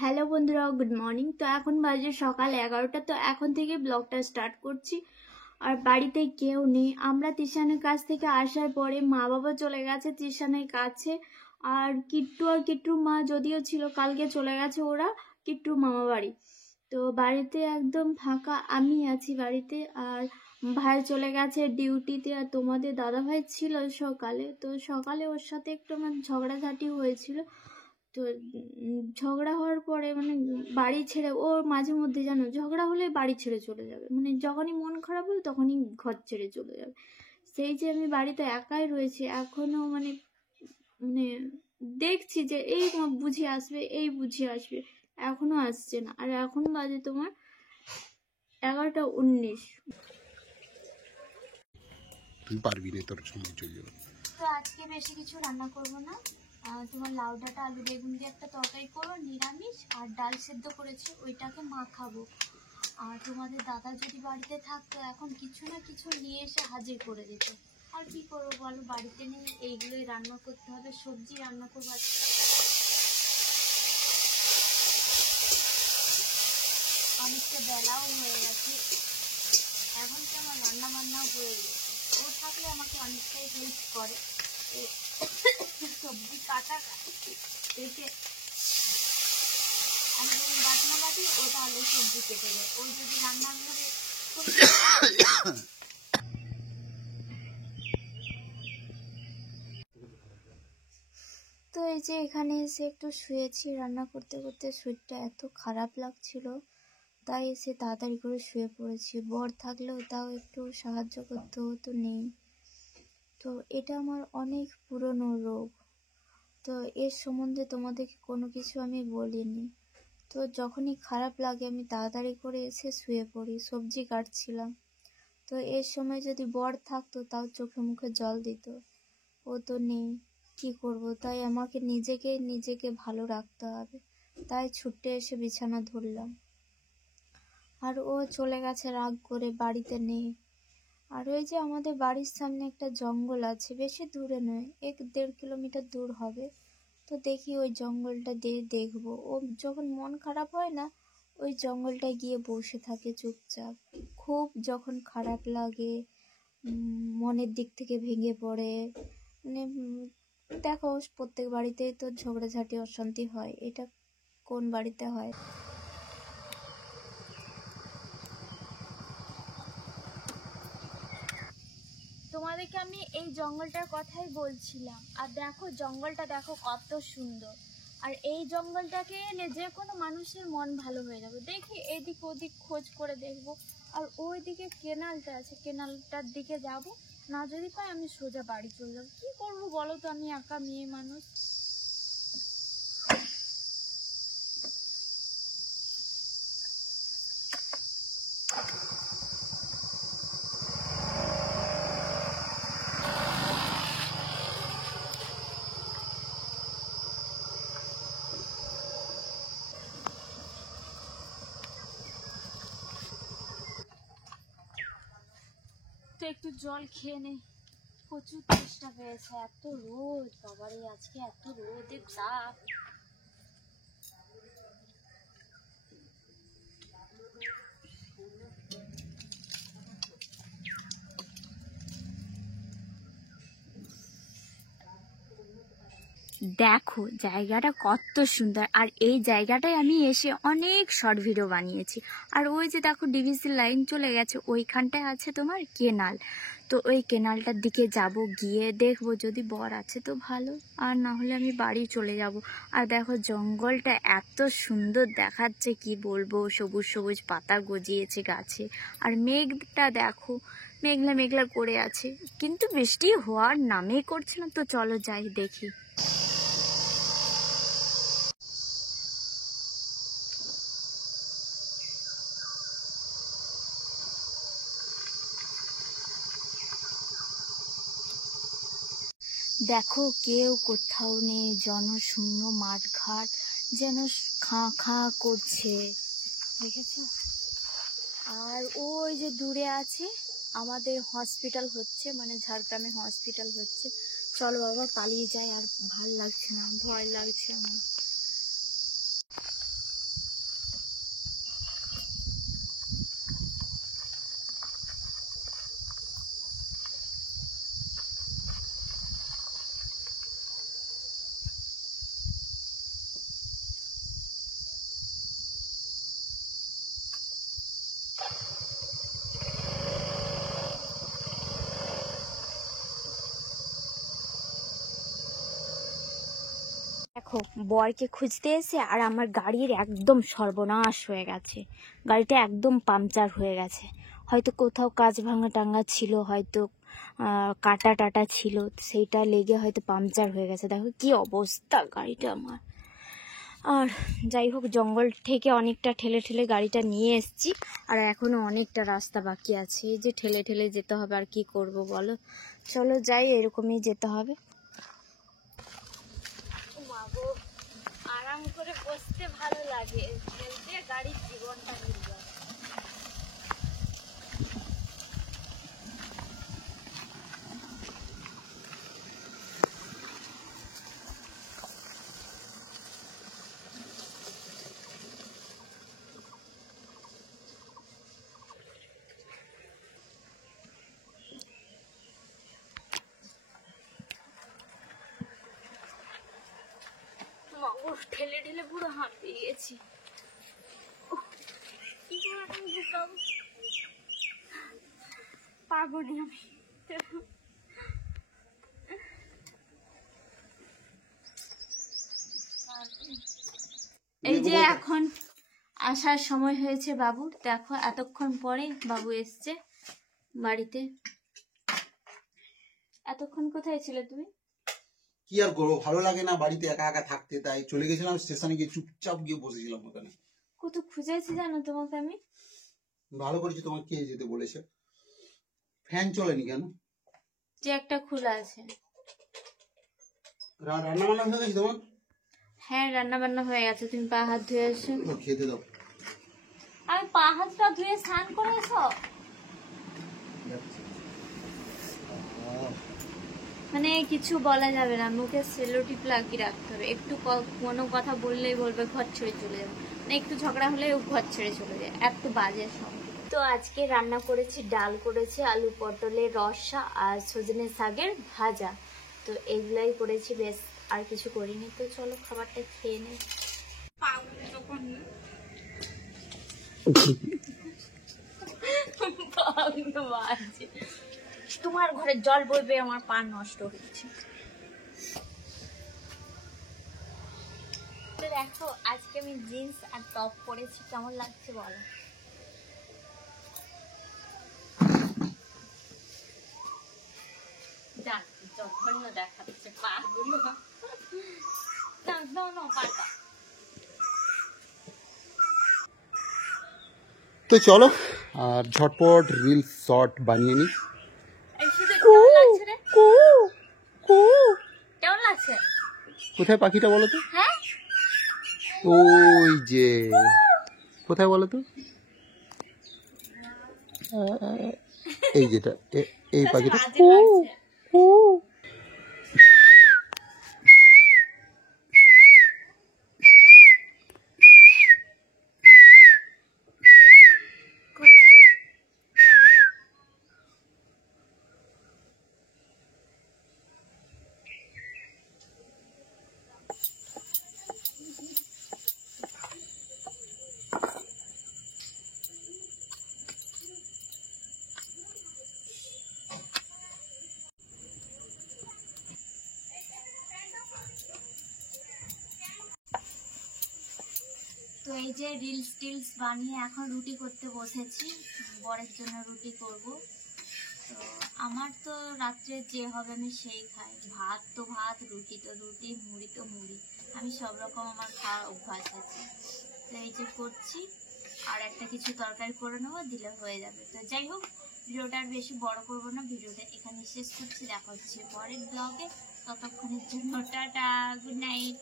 Hello বন্ধুরা, good morning. তো এখন বাজে সকাল 11টা। তো এখন থেকে ব্লগটা স্টার্ট করছি। আর বাড়িতে কেউ নেই। আমরা তিশানের কাছ থেকে আসার পরে মা বাবা চলে গেছে তিশানের কাছে। আর কিট্টুর মা যদিও ছিল, কালকে চলে গেছে ওরা কিট্টুর মামা বাড়ি। তো বাড়িতে একদম ফাঁকা, আমি আছি বাড়িতে। আর ভাই চলে গেছে ডিউটিতে। আর তোমাদের দাদা ভাই ছিল সকালে। তো সকালে ওর সাথে একটু আমার ঝগড়াঝাটি হয়েছিল। তো ঝগড়া হওয়ার পরে বাড়ি ছেড়ে ও মাঝে মধ্যে জানো ঝগড়া হলে বাড়ি ছেড়ে চলে যাবে, যখনই মন খারাপ হলে তখনই ঘর ছেড়ে চলে যাবে। সেই যে আমি বাড়িতে একাই রয়েছি এখনো, মানে দেখছি যে এই বুঝি আসবে, এই বুঝি আসবে, এখনো আসছে না। আর এখন বাজে তোমার 11টা 19। তুই পারবি না, তোর সময় চলে যাবে। তো আজকে বেশি কিছু রান্না করব না। তোমার লাউ ডাঁটা আলু বেগুন দিয়ে একটা তরকারি করবো নিরামিষ, আর ডাল সেদ্ধ করেছি ওইটাকে মাখাবো। আর তোমাদের দাদা যদি বাড়িতে থাকতো এখন কিছু না কিছু নিয়ে এসে হাজির করে দিত। আর কি করবো বলো, বাড়িতে নেই, এইগুলোই রান্না করতে হবে। সবজি রান্না করবো। অনেকটা বেলাও হয়ে গেছে, এখন তো আমার রান্না বান্নাও হয়ে গেছে। ও থাকলে আমাকে অনেকটাই হেল্প করে। সবজি কাটা এসে আমি যখন বাটনা বাটি ও তাহলে সবজি কেটে দেয়। ও যদি রান্নাঘরে তো এই যে এখানে এসে একটু শুয়েছি। রান্না করতে করতে শরীরটা এত খারাপ লাগছিল, তাই এসে তাড়াতাড়ি করে শুয়ে পড়েছি। বর থাকলেও তাও একটু সাহায্য করতে হতো, নেই। তো এটা আমার অনেক পুরনো রোগ। তো এর সম্বন্ধে তোমাদেরকে কোনো কিছু আমি বলিনি। তো যখনই খারাপ লাগে আমি তাড়াতাড়ি করে এসে শুয়ে পড়ি। সবজি কাটছিলাম, তো এর সময় যদি বর থাকতো তাও চোখে মুখে জল দিত। ও তো নেই, কি করব? তাই আমাকে নিজেকে ভালো রাখতে হবে। তাই ছুটে এসে বিছানা ধরলাম। আর ও চলে গেছে রাগ করে, বাড়িতে নেই। আর ওই যে আমাদের বাড়ির সামনে একটা জঙ্গল আছে, বেশি দূরে নয়, 1-1.5 কিলোমিটার দূর হবে। তো দেখি ওই জঙ্গলটা দিয়ে দেখবো। ও যখন মন খারাপ হয় না, ওই জঙ্গলটায় গিয়ে বসে থাকে চুপচাপ। খুব যখন খারাপ লাগে, মনের দিক থেকে ভেঙে পড়ে, দেখো প্রত্যেক বাড়িতেই তো ঝগড়াঝাটি অশান্তি হয়, এটা কোন বাড়িতে হয়? তোমাদেরকে আমি এই জঙ্গলটার কথাই বলছিলাম। আর দেখো জঙ্গলটা দেখো কত সুন্দর। আর এই জঙ্গলটাকে এলে যে কোনো মানুষের মন ভালো হয়ে যাবে। দেখি এদিক ওদিক খোঁজ করে দেখবো। আর ওই দিকে কেনালটা আছে, কেনালটার দিকে যাব। না যদি পাই আমি সোজা বাড়ি চলে যাবো। কি করবো বলো তো, আমি একা মেয়ে মানুষ। তো একটু জল খেয়ে নেই, প্রচুর চেষ্টা পেয়েছে। এত রোদ, বাবারে আজকে এত রোদের তাপ। দেখো জায়গাটা কত সুন্দর। আর এই জায়গাটায় আমি এসে অনেক শর্ট ভিডিও বানিয়েছি। আর ওই যে দেখো ডিভিসি লাইন চলে গেছে, ওইখানটায় আছে তোমার কেনাল। তো ওই কেনালটার দিকে যাব, গিয়ে দেখবো যদি বর আছে তো ভালো, আর না হলে আমি বাড়ি চলে যাব। আর দেখো জঙ্গলটা এত সুন্দর দেখাচ্ছে, কি বলবো, সবুজ সবুজ পাতা গজিয়েছে গাছে। আর মেঘটা দেখো মেঘলা মেঘলা করে আছে, কিন্তু বৃষ্টি হওয়ার নামেই করছে না। তো চলো যাই দেখি। দেখো কেউ কোথাও নেই, জনশূন্য মাঠঘাট, যেন খাঁ খাঁ করছে, দেখেছো? আর ওই যে দূরে আছে আমাদের হসপিটাল হচ্ছে, ঝাড়গ্রামে হসপিটাল হচ্ছে। চলো বাবা পালিয়ে যাই, আর ভাল লাগছে না, ভয় লাগছে আমার। দেখো বরকে খুঁজতে এসে আর আমার গাড়ির একদম সর্বনাশ হয়ে গেছে, গাড়িটা একদম পাংচার হয়ে গেছে। হয়তো কোথাও কাঁচ ভাঙা টাঙ্গা ছিল, হয়তো কাটা টাটা ছিল, সেইটা লেগে হয়তো পাংচার হয়ে গেছে। দেখো কি অবস্থা গাড়িটা আমার। আর যাই হোক, জঙ্গল থেকে অনেকটা ঠেলে ঠেলে গাড়িটা নিয়ে এসেছি, আর এখনো অনেকটা রাস্তা বাকি আছে। এই যে ঠেলে ঠেলে যেতে হবে, আর কি করব বলো, চলো যাই, এরকমই যেতে হবে। আরাম করে বসতে ভালো লাগে, চলতে গাড়ির জীবনটা নির্ভর। ঠেলে ঠেলে পুরো হাঁপিয়ে গেছি। পারবো না আমি। এই যে এখন আসার সময় হয়েছে বাবুর, দেখো এতক্ষণ পরে বাবু এসছে বাড়িতে। এতক্ষণ কোথায় ছিলে তুমি? কি আর করবো, ভালো লাগে না বাড়িতে একা একা থাকতে, তাই চলে গেছিলাম স্টেশনে গিয়ে চুপচাপ গিয়ে বসেছিলাম ওখানে। কত খুঁজেছি জানো তোমাকে আমি। ভালো করেছি, তোমার কে যেতে বলেছে? ফ্যান চলেনি কেন? যে একটা খোলা আছে। রান্না বান্না হয়ে গেছে তোমার? হ্যাঁ রান্না বান্না হয়ে গেছে, তুমি পা হাত ধুয়ে এসো। খেতে দাও। আমি পা হাতটা ধুয়ে স্নান করে এসো। মানে কিছু বলা যাবে না, মুখে সেলোটিপ লাগিয়ে রাখতে হবে। একটু কোনো কথা বললেই বলবে ঘর ছেড়ে চলে যাবে, মানে একটু ঝগড়া হলে ঘর ছেড়ে চলে যায়, এত বাজে সব। তো আজকে রান্না করেছি, ডাল করেছি, আলু পটলের রসা আর সজনে শাকের ভাজা। তো এগুলাই করেছি, বেশ আর কিছু করিনি। তো চলো খাবারটা খেয়ে নেই। তোমার ঘরে জল বইবে, আমার পা নষ্ট হচ্ছে। দেখো আজকে আমি জিন্স আর টপ পরেছি, কেমন লাগছে বলো? জঘন্য দেখাচ্ছে পা গুলো। তো চলো আর ঝটপট রিলস শর্ট বানিয়ে নি। কেমন লাগছে? কোথায় পাখিটা বলো তো? হ্যাঁ ওই যে কোথায় বলো তো, এই যেটা, এই পাখিটা। তো এই যে রিলস টিলস বানিয়ে এখন রুটি করতে বসেছি, বরের জন্য রুটি করব। তো আমার তো রাত্রে যে হবে আমি সেই খাই, ভাত তো ভাত, রুটি তো রুটি, মুড়ি তো মুড়ি, আমি সব রকম আমার খাওয়ার অভ্যাস আছে। তো এই যে করছি, আর একটা কিছু তরকারি করে নেবো, দিলে হয়ে যাবে। তো যাই হোক, ভিডিওটা আর বেশি বড় করবো না, ভিডিওটা এখানে শেষ করছি। দেখা হচ্ছে পরের ব্লগে, ততক্ষণের জন্য টাটা, গুড নাইট।